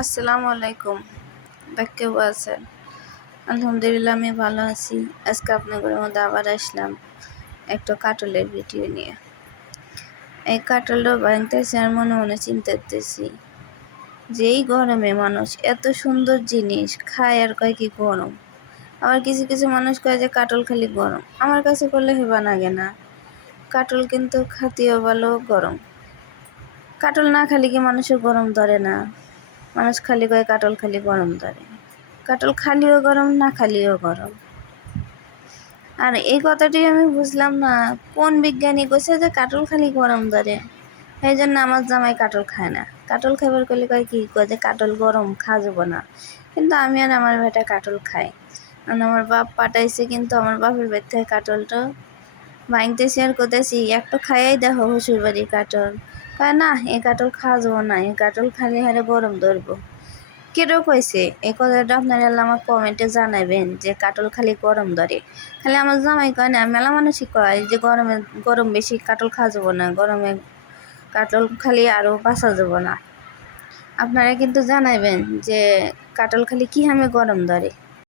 আসসালামু আলাইকুম। কেমন আছেন? আলহামদুলিল্লাহ আমি ভালো আছি। আজকে আপনাদের মধ্যে আবার আসলাম একটা কাটলের ভিডিও নিয়ে। এই কাটলটা ভাঙতেছি আর মনে মনে চিন্তা করতেছি যে এই গরমে মানুষ এত সুন্দর জিনিস খায় আর কয় কি গরম। আবার কিছু কিছু মানুষ কয় যে কাটল খালি গরম। আমার কাছে করলে হেবা লাগে না। কাটল কিন্তু খাতিও ভালো গরম। কাটল না খালি কি মানুষের গরম ধরে না? মানুষ খালি কয় কাটল খালি গরম ধরে। কাটল খালিও গরম, না খালিও গরম। আর এই কথাটি আমি বুঝলাম না কোন বিজ্ঞানী কইছে যে কাটল খালি গরম ধরে। এই জন্য আমার জামাই কাটল খায় না। কাটল খাবার করলে কয় কি কয় যে কাটল গরম খাওয়া যাব না। কিন্তু আমি আর আমার বেটা কাটল খাই। আর আমার বাপ পাঠাইছে, কিন্তু আমার বাপের বাড়ি থেকে কাটলটা ভাঙতেছি আর কোথাইছি একটু খাইয়াই দেখো শ্বশুর বাড়ির কাটল। কয় না, এই কাটল খাওয়া যাব না, এই কাটল খালি হারে গরম ধরবো। কেউ কইছে এই কথাটা? আপনারা আমার কমেন্টে জানাবেন যে কাটল খালি গরম ধরে। খালি আমার জামাই কয় না, মেলা মানুষই কয় যে গরম বেশি কাটল খাওয়া যাবো না, গরমে কাটল খালি আরও বাঁচা যাবো না। আপনারা কিন্তু জানাবেন যে কাটল খালি কি হামে গরম ধরে।